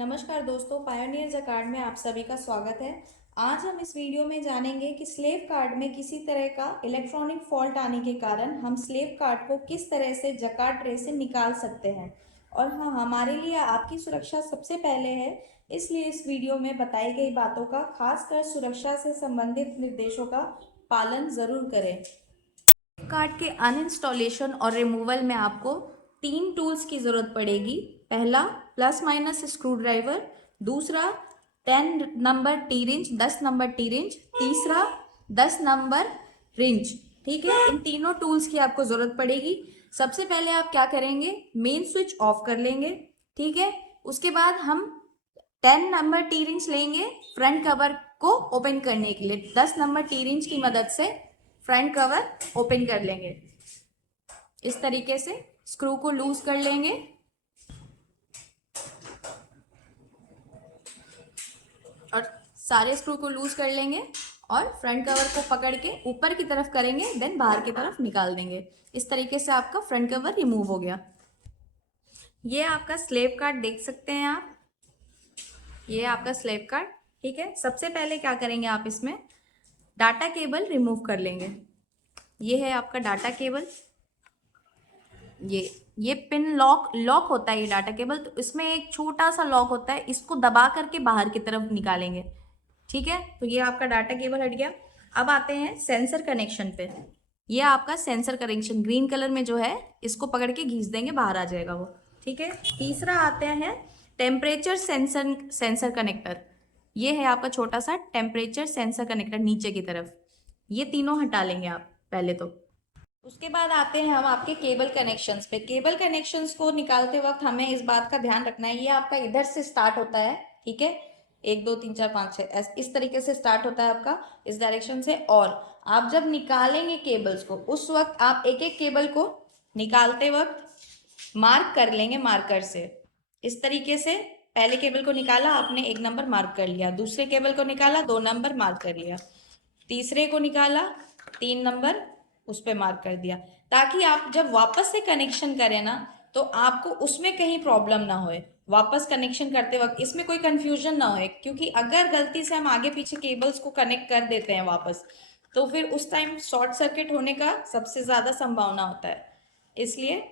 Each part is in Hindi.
नमस्कार दोस्तों, पायोनियर्स अकार्ड में आप सभी का स्वागत है। आज हम इस वीडियो में जानेंगे कि स्लेव कार्ड में किसी तरह का इलेक्ट्रॉनिक फॉल्ट आने के कारण हम स्लेव कार्ड को किस तरह से जकार्ड ट्रे से निकाल सकते हैं। और हाँ, हमारे लिए आपकी सुरक्षा सबसे पहले है, इसलिए इस वीडियो में बताई गई बातों का खासकर सुरक्षा से संबंधित निर्देशों का पालन जरूर करें। कार्ड के अनइंस्टॉलेशन और रिमूवल में आपको 3 टूल्स की ज़रूरत पड़ेगी। पहला, प्लस माइनस स्क्रू ड्राइवर। दूसरा, 10 number T wrench, 10 number T wrench. तीसरा, 10 नंबर रिंच। ठीक है, इन तीनों टूल्स की आपको ज़रूरत पड़ेगी। सबसे पहले आप क्या करेंगे, मेन स्विच ऑफ कर लेंगे। ठीक है, उसके बाद हम 10 नंबर टी रिंच लेंगे फ्रंट कवर को ओपन करने के लिए। 10 नंबर टी रिंच की मदद से फ्रंट कवर ओपन कर लेंगे। इस तरीके से स्क्रू को लूज कर लेंगे और सारे स्क्रू को लूज कर लेंगे और फ्रंट कवर को पकड़ के ऊपर की तरफ करेंगे, देन बाहर की तरफ निकाल देंगे। इस तरीके से आपका फ्रंट कवर रिमूव हो गया। ये आपका स्लेव कार्ड देख सकते हैं आप, ये आपका स्लेव कार्ड। ठीक है, सबसे पहले क्या करेंगे, आप इसमें डाटा केबल रिमूव कर लेंगे। ये है आपका डाटा केबल। ये पिन लॉक होता है, ये डाटा केबल, तो इसमें एक छोटा सा लॉक होता है, इसको दबा करके बाहर की तरफ निकालेंगे। ठीक है, तो ये आपका डाटा केबल हट गया। अब आते हैं सेंसर कनेक्शन पे। ये आपका सेंसर कनेक्शन ग्रीन कलर में जो है, इसको पकड़ के घींच देंगे, बाहर आ जाएगा वो। ठीक है, तीसरा आते हैं टेम्परेचर सेंसर कनेक्टर। ये है आपका छोटा सा टेम्परेचर सेंसर कनेक्टर नीचे की तरफ। ये तीनों हटा लेंगे आप पहले तो। उसके बाद आते हैं हम आपके केबल कनेक्शंस पे। केबल कनेक्शंस को निकालते वक्त हमें इस बात का ध्यान रखना है, ये आपका इधर से स्टार्ट होता है। ठीक है, 1 2 3 4 5 6 इस तरीके से स्टार्ट होता है आपका, इस डायरेक्शन से। और आप जब निकालेंगे केबल्स को, उस वक्त आप एक एक केबल को निकालते वक्त मार्क कर लेंगे मार्कर से। इस तरीके से पहले केबल को निकाला आपने, 1 नंबर मार्क कर लिया। दूसरे केबल को निकाला, 2 नंबर मार्क कर लिया। तीसरे को निकाला, 3 नंबर उस पर मार्क कर दिया, ताकि आप जब वापस से कनेक्शन करें ना, तो आपको उसमें कहीं प्रॉब्लम ना होए। वापस कनेक्शन करते वक्त इसमें कोई कंफ्यूजन ना होए, क्योंकि अगर गलती से हम आगे पीछे केबल्स को कनेक्ट कर देते हैं वापस, तो फिर उस टाइम शॉर्ट सर्किट होने का सबसे ज़्यादा संभावना होता है। इसलिए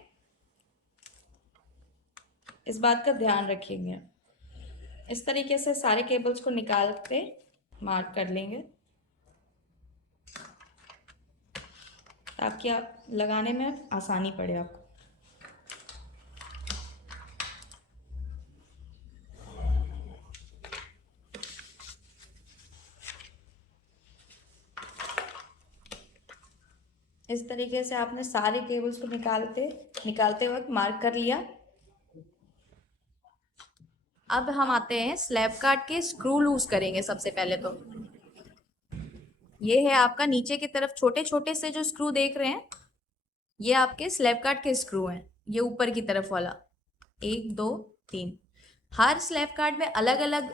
इस बात का ध्यान रखेंगे। इस तरीके से सारे केबल्स को निकाल के मार्क कर लेंगे, ताकि आप लगाने में आसानी पड़े आपको। इस तरीके से आपने सारे केबल्स को निकालते वक्त मार्क कर लिया। अब हम आते हैं स्लैब कार्ड के स्क्रू लूज करेंगे। सबसे पहले तो ये है आपका नीचे की तरफ छोटे छोटे से जो स्क्रू देख रहे हैं, ये आपके स्लैब कार्ड के स्क्रू हैं। ये ऊपर की तरफ वाला 1 2 3। हर स्लैब कार्ड में अलग अलग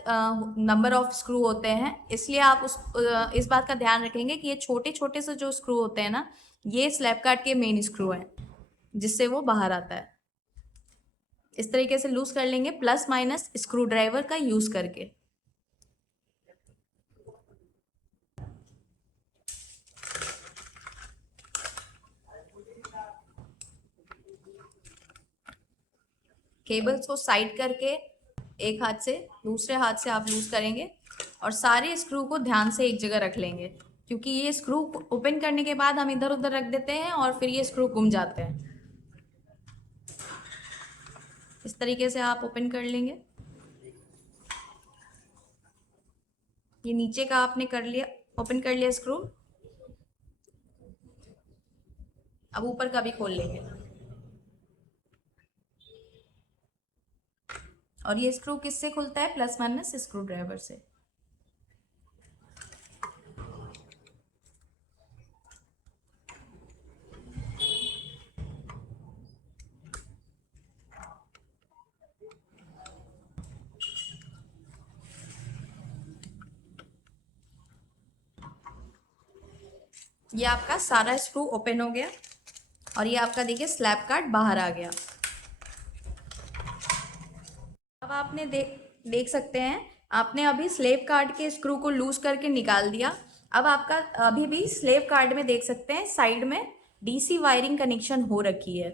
नंबर ऑफ स्क्रू होते हैं, इसलिए आप इस बात का ध्यान रखेंगे कि ये छोटे छोटे से जो स्क्रू होते हैं ना, ये स्लैब कार्ड के मेन स्क्रू हैं, जिससे वो बाहर आता है। इस तरीके से लूज कर लेंगे प्लस माइनस स्क्रू ड्राइवर का यूज करके। केबल्स को साइड करके एक हाथ से, दूसरे हाथ से आप लूज करेंगे और सारे स्क्रू को ध्यान से एक जगह रख लेंगे, क्योंकि ये स्क्रू ओपन करने के बाद हम इधर उधर रख देते हैं और फिर ये स्क्रू गुम जाते हैं। इस तरीके से आप ओपन कर लेंगे। ये नीचे का आपने कर लिया, ओपन कर लिया स्क्रू। अब ऊपर का भी खोल लेंगे और ये स्क्रू किससे खुलता है, प्लस माइनस स्क्रू ड्राइवर से। ये आपका सारा स्क्रू ओपन हो गया और ये आपका देखिए स्लैब कार्ड बाहर आ गया। अब आपने देख सकते हैं आपने अभी स्लेव गार्ड के स्क्रू को लूज करके निकाल दिया। अब आपका अभी भी स्लेव गार्ड में देख सकते हैं साइड में डीसी वायरिंग कनेक्शन हो रखी है।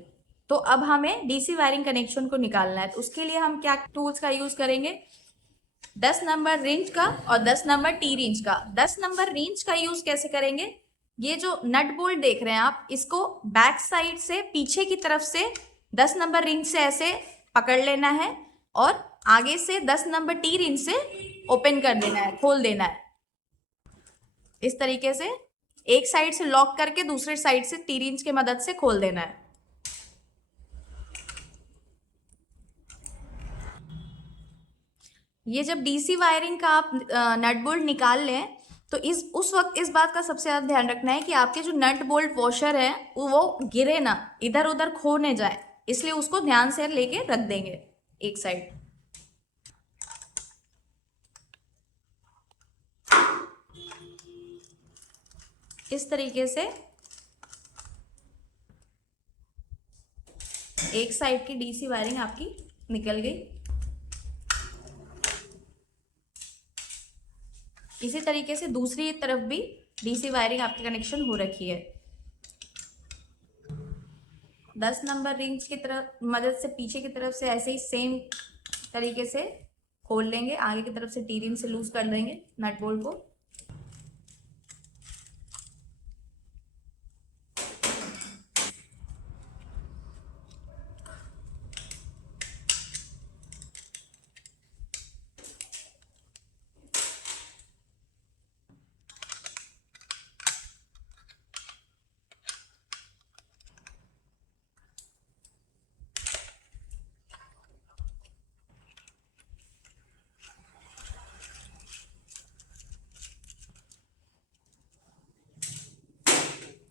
तो अब हमें डीसी वायरिंग कनेक्शन को निकालना है, तो उसके लिए हम क्या टूल्स का यूज करेंगे, 10 नंबर रेंज का और 10 नंबर टी रेंज का। 10 नंबर रेंज का यूज कैसे करेंगे, ये जो नट बोल्ट देख रहे हैं आप, इसको बैक साइड से पीछे की तरफ से 10 नंबर रेंज से ऐसे पकड़ लेना है और आगे से 10 नंबर टी रेंज से ओपन कर देना है, खोल देना है। इस तरीके से एक साइड से लॉक करके दूसरे साइड से टी रेंज की मदद से खोल देना है। ये जब डीसी वायरिंग का आप नट बोल्ट निकाल लें तो उस वक्त इस बात का सबसे ज़्यादा ध्यान रखना है कि आपके जो नट बोल्ट वॉशर है वो गिरे ना, इधर उधर खो नहीं जाए, इसलिए उसको ध्यान से लेके रख देंगे एक साइड। इस तरीके से एक साइड की डीसी वायरिंग आपकी निकल गई। इसी तरीके से दूसरी तरफ भी डीसी वायरिंग आपकी कनेक्शन हो रखी है। 10 नंबर रिंग्स की तरफ मदद से पीछे की तरफ से ऐसे ही सेम तरीके से खोल लेंगे, आगे की तरफ से टी रिंग से लूज कर देंगे नट बोल्ट को।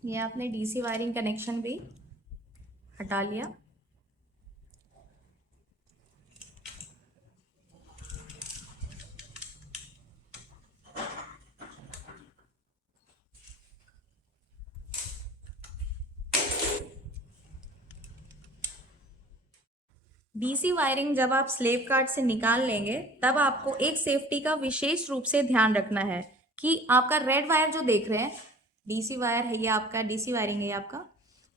ये आपने डीसी वायरिंग कनेक्शन भी हटा लिया। डीसी वायरिंग जब आप स्लेव गार्ड से निकाल लेंगे तब आपको एक सेफ्टी का विशेष रूप से ध्यान रखना है कि आपका रेड वायर जो देख रहे हैं, डीसी वायर है ये आपका, डीसी वायरिंग है ये आपका,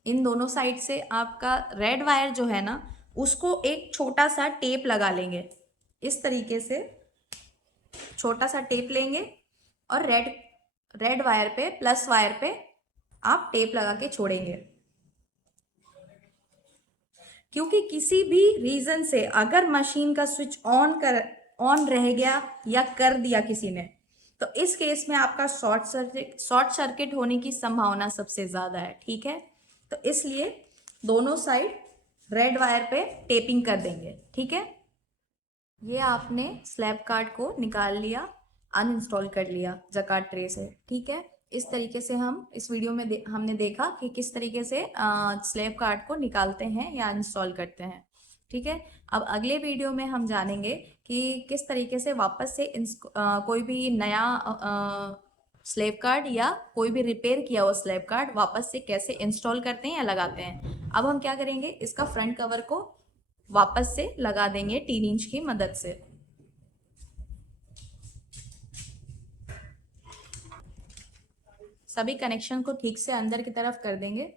इन दोनों साइड से आपका रेड वायर जो है ना उसको एक छोटा सा टेप लगा लेंगे। इस तरीके से छोटा सा टेप लेंगे और रेड वायर पे, प्लस वायर पे आप टेप लगा के छोड़ेंगे। क्योंकि किसी भी रीजन से अगर मशीन का स्विच ऑन रह गया या कर दिया किसी ने, तो इस केस में आपका शॉर्ट सर्किट होने की संभावना सबसे ज्यादा है। ठीक है, तो इसलिए दोनों साइड रेड वायर पे टेपिंग कर देंगे। ठीक है, ये आपने स्लैब कार्ड को निकाल लिया, अनइंस्टॉल कर लिया जकार्ड ट्रे से। ठीक है, इस तरीके से हम इस वीडियो में हमने देखा कि किस तरीके से स्लैब कार्ड को निकालते हैं या अनइंस्टॉल करते हैं। ठीक है, अब अगले वीडियो में हम जानेंगे कि किस तरीके से वापस से कोई भी नया स्लैब कार्ड या कोई भी रिपेयर किया हुआ स्लैब कार्ड वापस से कैसे इंस्टॉल करते हैं या लगाते हैं। अब हम क्या करेंगे, इसका फ्रंट कवर को वापस से लगा देंगे टी रिंच की मदद से। सभी कनेक्शन को ठीक से अंदर की तरफ कर देंगे।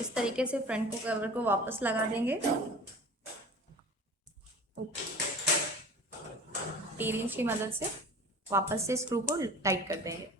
इस तरीके से फ्रंट को कवर को वापस लगा देंगे, टी रिंच की मदद से वापस से स्क्रू को टाइट कर देंगे।